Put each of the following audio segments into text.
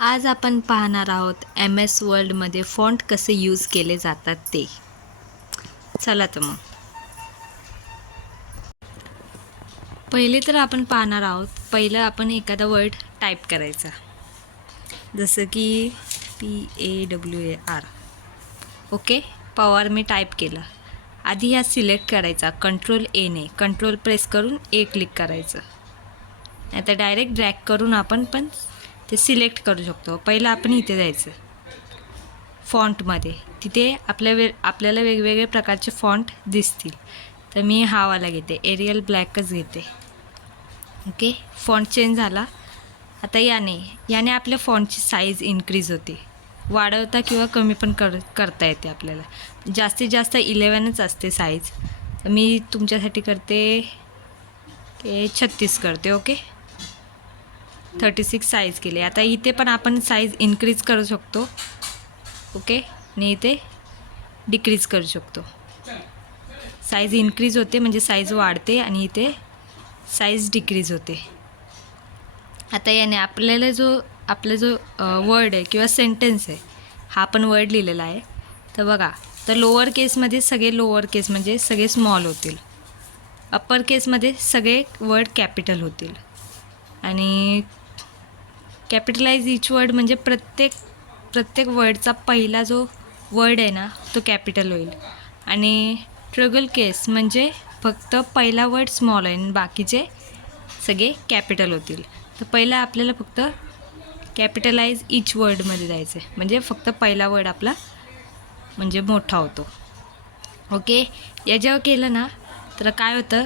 आज आपण पाहणार आहोत MS वर्ल्डमध्ये फॉन्ट कसे यूज केले जातात ते. चला तर मग पहिले तर आपण पाहणार आहोत. पहिलं आपण एखादा वर्ड टाईप करायचा, जसं की PAWAR. ओके, पवार मी टाईप केलं. आधी ह्या सिलेक्ट करायचा कंट्रोल ने, कंट्रोल प्रेस करून क्लिक करायचं. नाहीतर डायरेक्ट ड्रॅग करून आपण पण ते सिलेक्ट करू शकतो. पहिलं आपण इथे जायचं फॉन्टमध्ये, तिथे आपल्याला वेगवेगळे प्रकारचे फॉन्ट दिसतील. तर मी हा वाला घेते, एरियल ब्लॅकच घेते. ओके, फॉन्ट चेंज झाला. आता याने आपल्या फॉन्टची साईज इन्क्रीज होते, वाढवता किंवा कमी पण करता येते आपल्याला. जास्तीत जास्त 11च असते साईज. मी तुमच्यासाठी करते 36 करते. ओके, 36 साईज केले. आता इथे पण आपण साईज इन्क्रीज करू शकतो. ओके, आणि इथे डिक्रीज करू शकतो. साईज इन्क्रीज होते म्हणजे साईज वाढते, आणि इथे साईज डिक्रीज होते. आता याने आपला जो वर्ड आहे किंवा सेंटेन्स आहे, हा पण वर्ड लिहिलेला आहे. तर बघा, तर लोअर केसमध्ये सगळे लोअर केस म्हणजे सगळे स्मॉल होतील. अप्पर केसमध्ये सगळे वर्ड कॅपिटल होतील. आणि कॅपिटलाइज इच वर्ड म्हणजे प्रत्येक वर्डचा पहिला जो वर्ड आहे ना, तो कॅपिटल होईल. आणि ट्रिगल केस म्हणजे फक्त पहिला वर्ड स्मॉल आहे आणि बाकीचे सगळे कॅपिटल होतील. तर पहिला आपल्याला फक्त कॅपिटलाइज इच वर्डमध्ये जायचं आहे, म्हणजे फक्त पहिला वर्ड आपला म्हणजे मोठा होतो. ओके, याच्यावर केलं ना तर काय होतं,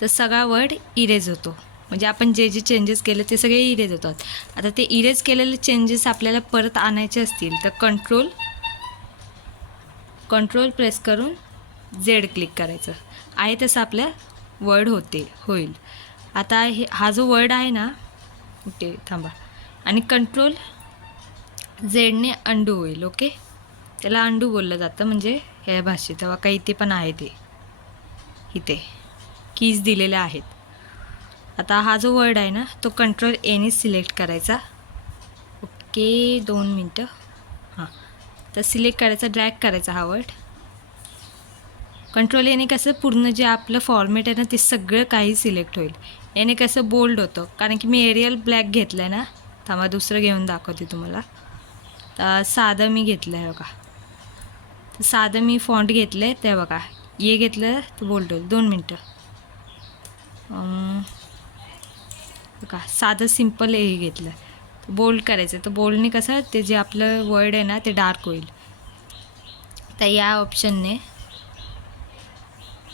तर सगळा वर्ड इरेज होतो. म्हणजे आपण जे चेंजेस केले ते सगळे इरेज होतात. आता ते इरेज केलेले चेंजेस आपल्याला परत आणायचे असतील तर कंट्रोल प्रेस करून Z क्लिक करायचं. आहे तसं आपल्या वर्ड होईल. आता हा जो वर्ड आहे ना, ओके थांबा, आणि कंट्रोल झेडने अंडू होईल. ओके, त्याला अंडू बोललं जातं म्हणजे ह्या भाषेत. तेव्हा काही इथे पण आहे, ते इथे कीज दिलेल्या आहेत. आता हा जो वर्ड आहे ना, तो कंट्रोल ने सिलेक्ट करायचा. ओके, 2 मिनटं. हां, तर सिलेक्ट करायचा, ड्रॅग करायचा हा वर्ड. कंट्रोल ने कसं पूर्ण जे आपलं फॉर्मेट आहे ना, ते सगळं काही सिलेक्ट होईल. याने कसं बोल्ड होतं, कारण की मी एरियल ब्लॅक घेतलं आहे ना. थांबा, दुसरं घेऊन दाखवते तुम्हाला. तर साधं मी घेतलं आहे बघा. तर साधं मी फॉन्ट घेतलं आहे, ते बघा, घेतलं तर बोल्ड होईल. 2 मिनटं. बघा, साधं सिम्पल घेतलं, बोल्ड करायचं. तर बोल्डने कसं ते जे आपलं वर्ड आहे ना, ते डार्क होईल. तर या ऑप्शनने,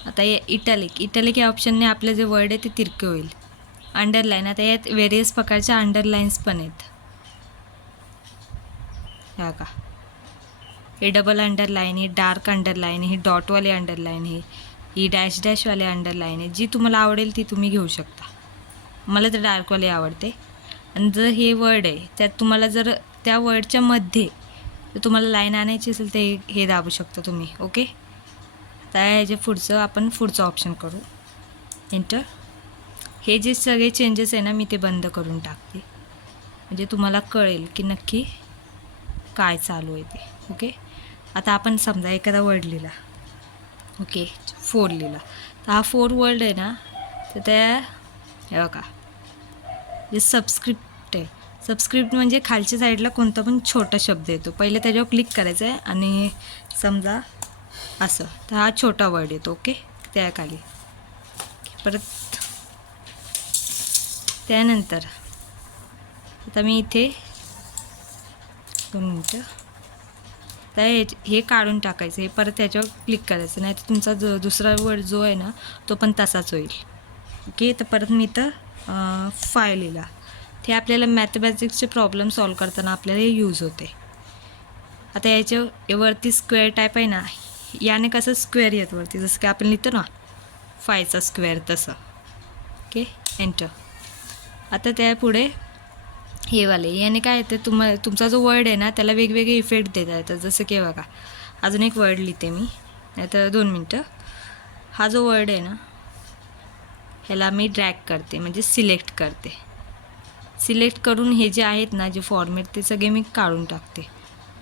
आता इटॅलिक या ऑप्शनने आपलं जे वर्ड आहे ते तिरके होईल. अंडरलाईन, आता यात व्हेरियस प्रकारच्या अंडरलाईन्स पण आहेत. ह्या का, हे डबल अंडरलाईन, ही डार्क अंडरलाईन, ही डॉटवाले अंडरलाईन, ही डॅशवाले अंडरलाईन आहे. जी तुम्हाला आवडेल ती तुम्ही घेऊ शकता. मला तर डार्कवाले आवडते. आणि जर हे वर्ड आहे त्यात तुम्हाला जर त्या वर्डच्या मध्ये तुम्हाला लाईन आणायची असेल तर हे दाबू शकता तुम्ही. ओके, आता ह्याच्या आपण पुढचं ऑप्शन करू, एंटर. हे जे सगळे चेंजेस आहे ना, मी ते बंद करून टाकते, म्हणजे तुम्हाला कळेल की नक्की काय चालू आहे ते. ओके, आता आपण समजा एखादा वर्ड लिहिला. ओके, 4 लिहिला. तर हा 4 वर्ड आहे ना, तर त्या हे बघा, जे सबस्क्रिप्ट आहे. सबस्क्रिप्ट म्हणजे खालच्या साईडला कोणता पण छोटा शब्द येतो. पहिले त्याच्यावर क्लिक करायचं आहे आणि समजा असं, तर हा छोटा वर्ड येतो. ओके, त्याखाली परत त्यानंतर आता मी इथे 2 मिनटं, तर हे काढून टाकायचं, हे परत त्याच्यावर क्लिक करायचं, नाही तर तुमचा दुसरा वर्ड जो आहे ना, तो पण तसाच होईल. ओके, तर परत मी इथं 5 लिहिला. ते आपल्याला मॅथमॅटिक्सचे प्रॉब्लेम सॉल्व करताना आपल्याला हे यूज होते. आता याच्यावरती स्क्वेअर टाईप आहे ना, याने कसं स्क्वेअर येत वरती, जसं की आपण लिहितो ना 5चा स्क्वेअर तसं. Okay, enter. आता त्यापुढे हे वाले, याने काय येतं, तुमचा जो वर्ड आहे ना त्याला वेगवेगळे इफेक्ट देता येतात. जसं की बघा, अजून एक वर्ड लिहिते मी, नाही तर 2 मिनटं. हा जो वर्ड आहे ना, ह्याला मी ड्रॅग करते म्हणजे सिलेक्ट करते. सिलेक्ट करून हे जे आहेत ना जे फॉर्मॅट ते सगळे मी काढून टाकते.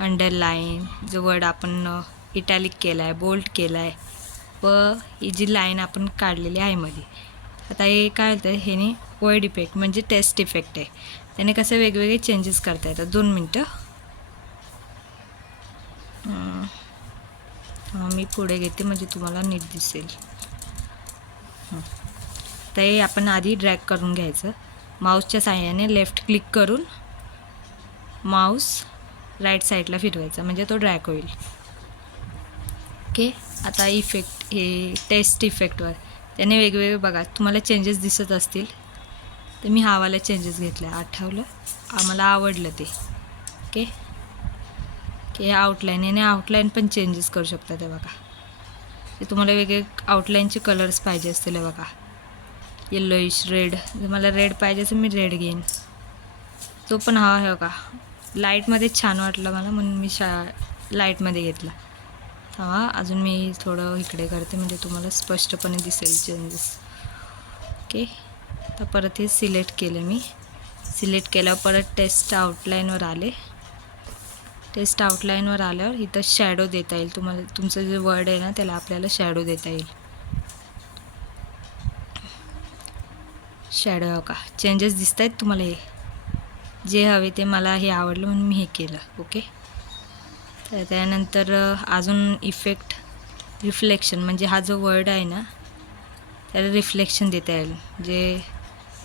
अंडरलाईन जो वर्ड आपण इटॅलिक केला आहे, बोल्ड केला आहे व ही जी लाईन आपण काढलेली आहे मध्ये. आता हे काय होतं, ह्याने वर्ड इफेक्ट म्हणजे टेस्ट इफेक्ट आहे. त्याने कसं वेगवेगळे चेंजेस करता येतात. 2 मिनटं मी पुढे घेते म्हणजे तुम्हाला नीट दिसेल. तर हे आपण आधी ड्रॅग करून घ्यायचं. माऊसच्या साहाय्याने लेफ्ट क्लिक करून माऊस राईट साईडला फिरवायचा म्हणजे तो ड्रॅग होईल. ओके. आता इफेक्ट हे टेस्ट इफेक्टवर त्याने वेगवेगळे बघा तुम्हाला चेंजेस दिसत असतील. तर मी हावाला चेंजेस घेतला आहे. आठवलं आम्हाला आवडलं ते. ओके की आउटलाईन याने आउटलाईन पण चेंजेस करू शकता. ते बघा ते तुम्हाला वेगळे आउटलाईनचे कलर्स पाहिजे असतील. बघा येल्लोइश रेड, जर मला रेड पाहिजे असेल मी रेड घेईन. तो पण हा आहे बघा लाईटमध्ये छान वाटलं मला म्हणून मी लाईटमध्ये घेतला. हा अजून मी थोडं इकडे करते म्हणजे तुम्हाला स्पष्टपणे दिसेल चेंजेस. ओके. आता परत हे सिलेक्ट केलं मी. सिलेक्ट केल्यावर परत टेस्ट आउटलाईनवर आले. टेस्ट आउटलाईनवर आल्यावर इथं शॅडो देता येईल तुम्हाला. तुमचं जे वर्ड आहे ना त्याला आपल्याला शॅडो देता येईल. शॅडो का चेंजेस दिसत आहेत तुम्हाला. हे जे हवे ते मला हे आवडलं म्हणून मी हे केलं. ओके. तर त्यानंतर अजून इफेक्ट रिफ्लेक्शन म्हणजे हा जो वर्ड आहे ना त्याला रिफ्लेक्शन देता येईल. जे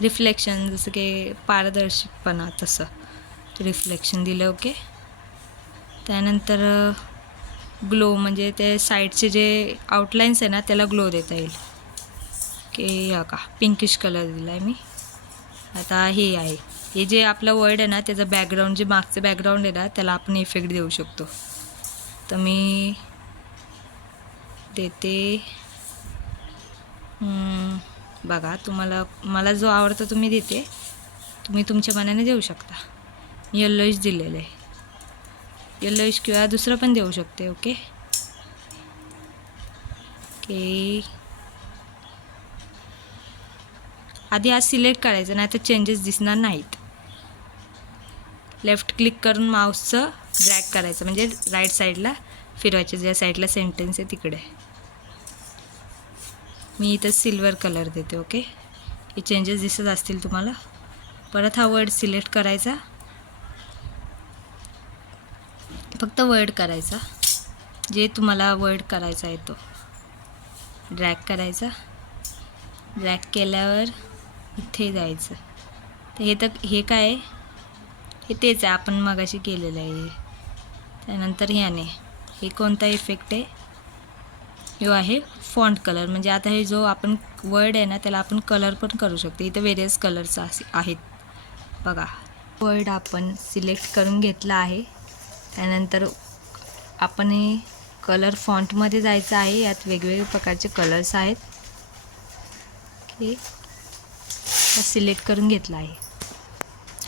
रिफ्लेक्शन जसं की पारदर्शकपणा तसं रिफ्लेक्शन दिलं. ओके. त्यानंतर ग्लो म्हणजे ते साईडचे जे आउटलाईन्स आहे ना त्याला ग्लो देता येईल. की हा का पिंकिश कलर दिला आहे मी. आता हे आहे हे जे आपलं वर्ड आहे ना त्याचं बॅकग्राऊंड जे मागचं बॅकग्राऊंड आहे ना त्याला आपण इफेक्ट देऊ शकतो. तर मी देते बघा तुम्हाला मला जो आवडतो तुम्ही देते. तुम्ही तुमच्या मनाने देऊ शकता. येल्लोइश दिलेलं आहे. येल्लोइश किंवा दुसरं पण देऊ शकते. ओके की आधी आज सिलेक्ट करायचं नाही तर चेंजेस दिसणार नाहीत. लेफ्ट क्लिक करून माऊसचं ड्रॅग करायचं म्हणजे राईट साईडला फिरवायचं. ज्या साईडला सेंटेन्स आहे तिकडे. मी इथं सिल्वर कलर देते. ओके. हे चेंजेस दिसत असतील तुम्हाला. परत हा वर्ड सिलेक्ट करायचा. फक्त वर्ड करायचा जे तुम्हाला वर्ड करायचा आहे तो ड्रॅग करायचा. ड्रॅग केल्यावर इथे जायचं. तर हे काय आहे हे तेच आहे आपण मगाशी केलेलं आहे. त्यानंतर ह्याने हे कोणता इफेक्ट आहे जो आहे फॉन्ट कलर म्हणजे आता हे जो आपण वर्ड आहे ना त्याला आपण कलर पण करू शकतो. इथं वेरियस कलर्स आहेत बघा. वर्ड आपण सिलेक्ट करून घेतला आहे. त्यानंतर आपण हे कलर फॉन्टमध्ये जायचं आहे. यात वेगवेगळे प्रकारचे कलर्स आहेत. ओके सिलेक्ट करून घेतला आहे.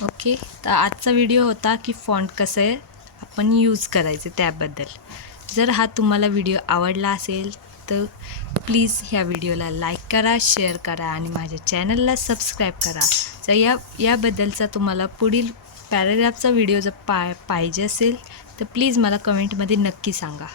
ओके. तर आजचा व्हिडिओ होता की फॉन्ट कसं आहे आपण यूज करायचं त्याबद्दल. जर हा तुम्हाला व्हिडिओ आवडला असेल तर प्लीज ह्या व्हिडिओला लाईक करा, शेअर करा आणि माझ्या चॅनलला सबस्क्राईब करा. जर याबद्दलचा तुम्हाला पुढील पॅराग्राफचा व्हिडिओ जर पाहिजे असेल तर प्लीज मला कमेंटमध्ये नक्की सांगा.